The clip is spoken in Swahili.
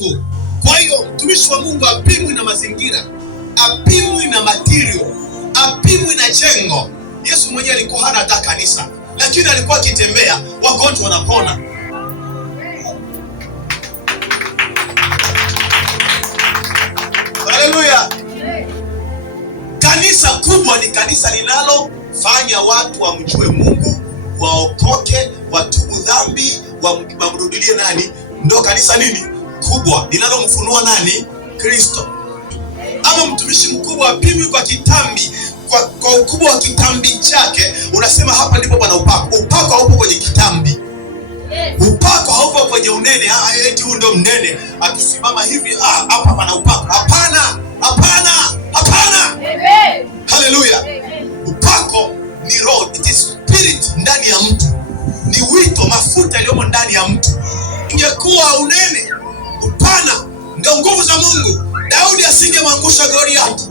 Mungu. Kwa hiyo mtumishi wa Mungu apimwi na mazingira, apimwi na material, apimwi na jengo. Yesu mwenyewe alikuwa hana hata kanisa, lakini alikuwa akitembea, wagonjwa wanapona. Haleluya! Kanisa kubwa ni kanisa linalofanya watu wamjue Mungu, waokoke, watubu dhambi, wamrudilie nani? Ndio kanisa nini? Kubwa, linalomfunua nani? Kristo. Ama mtumishi mkubwa apimwi kwa kitambi, kwa ukubwa wa kitambi chake. Unasema hapa ndipo pana upako. Upako haupo kwenye kitambi. Upako haupo kwenye unene. Eti huyu ndio mnene, akisimama hivi hapa pana upako. Hapana, hapana, hapana. Haleluya. Upako ni roho, it is spirit ndani ya mtu, ni wito, mafuta yaliyomo ndani ya mtu. Ingekuwa unene, upana ndio nguvu za Mungu, Daudi asingemwangusha Goliathi.